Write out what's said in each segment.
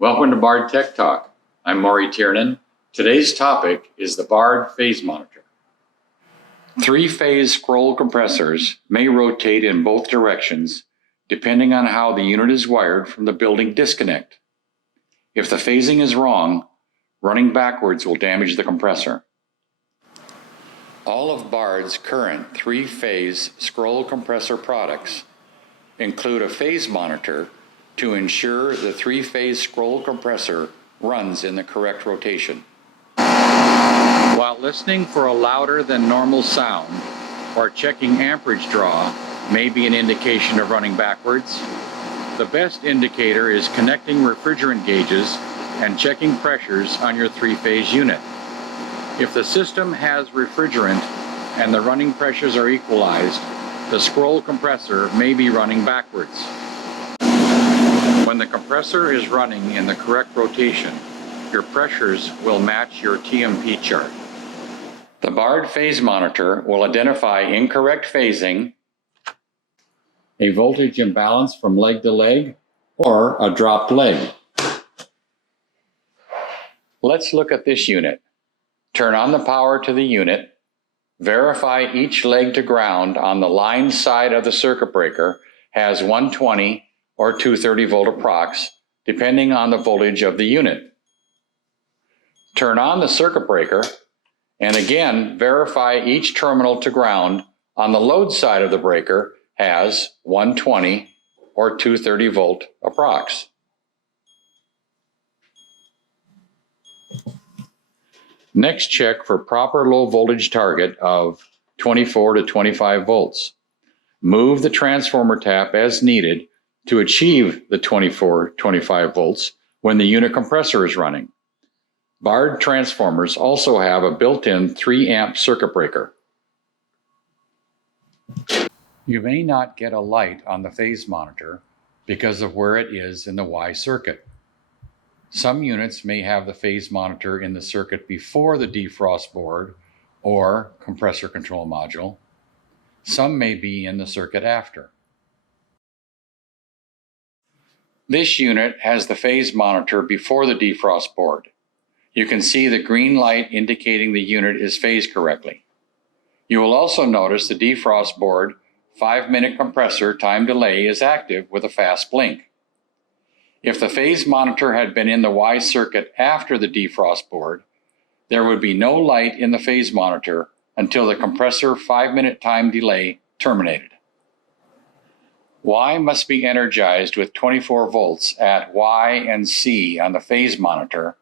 Welcome to Bard Tech Talk. I'm Maury Tiernan. Today's topic is the Bard Phase Monitor. Three-phase scroll compressors may rotate in both directions depending on how the unit is wired from the building disconnect. If the phasing is wrong, running backwards will damage the compressor. All of Bard's current three-phase scroll compressor products include a phase monitor to ensure the three-phase scroll compressor runs in the correct rotation. While listening for a louder than normal sound or checking amperage draw may be an indication of running backwards, the best indicator is connecting refrigerant gauges and checking pressures on your three-phase unit. If the system has refrigerant and the running pressures are equalized, the scroll compressor may be running backwards. When the compressor is running in the correct rotation, your pressures will match your TMP chart. The Bard phase monitor will identify incorrect phasing, a voltage imbalance from leg to leg, or a dropped leg. Let's look at this unit. Turn on the power to the unit. Verify each leg to ground on the line side of the circuit breaker has 120 or 230 volt approx, depending on the voltage of the unit. Turn on the circuit breaker and again verify each terminal to ground on the load side of the breaker has 120 or 230 volt approx. Next, check for proper low voltage target of 24 to 25 volts. Move the transformer tap as needed to achieve the 24-25 volts when the unit compressor is running. Bard transformers also have a built-in 3 amp circuit breaker. You may not get a light on the phase monitor because of where it is in the Y circuit. Some units may have the phase monitor in the circuit before the defrost board or compressor control module. Some may be in the circuit after. This unit has the phase monitor before the defrost board. You can see the green light indicating the unit is phased correctly. You will also notice the defrost board 5-minute compressor time delay is active with a fast blink. If the phase monitor had been in the Y circuit after the defrost board, there would be no light in the phase monitor until the compressor 5-minute time delay terminated. Y must be energized with 24 volts at Y and C on the phase monitor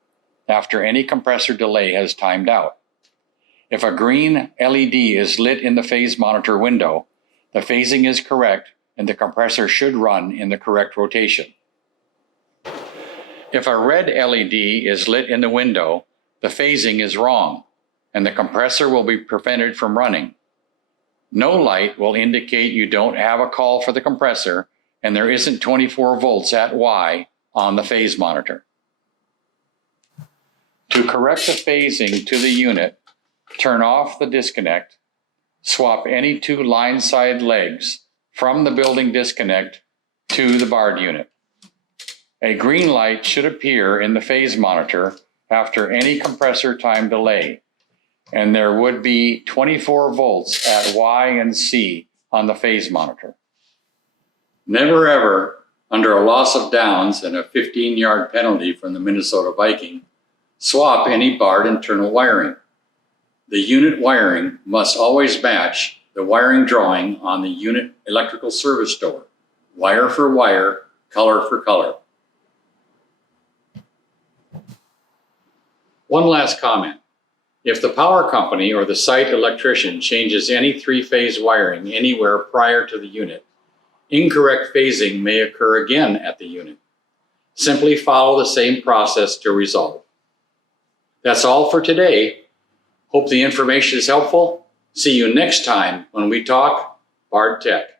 after any compressor delay has timed out. If a green LED is lit in the phase monitor window, the phasing is correct and the compressor should run in the correct rotation. If a red LED is lit in the window, the phasing is wrong and the compressor will be prevented from running. No light will indicate you don't have a call for the compressor and there isn't 24 volts at Y on the phase monitor. To correct the phasing to the unit, turn off the disconnect, swap any 2 line side legs from the building disconnect to the Bard unit. A green light should appear in the phase monitor after any compressor time delay, and there would be 24 volts at Y and C on the phase monitor. Never ever, under a loss of downs and a 15-yard penalty from the Minnesota Viking, swap any Bard internal wiring. The unit wiring must always match the wiring drawing on the unit electrical service door, wire for wire, color for color. One last comment. If the power company or the site electrician changes any 3-phase wiring anywhere prior to the unit, incorrect phasing may occur again at the unit. Simply follow the same process to resolve. That's all for today. Hope the information is helpful. See you next time when we talk Bard Tech.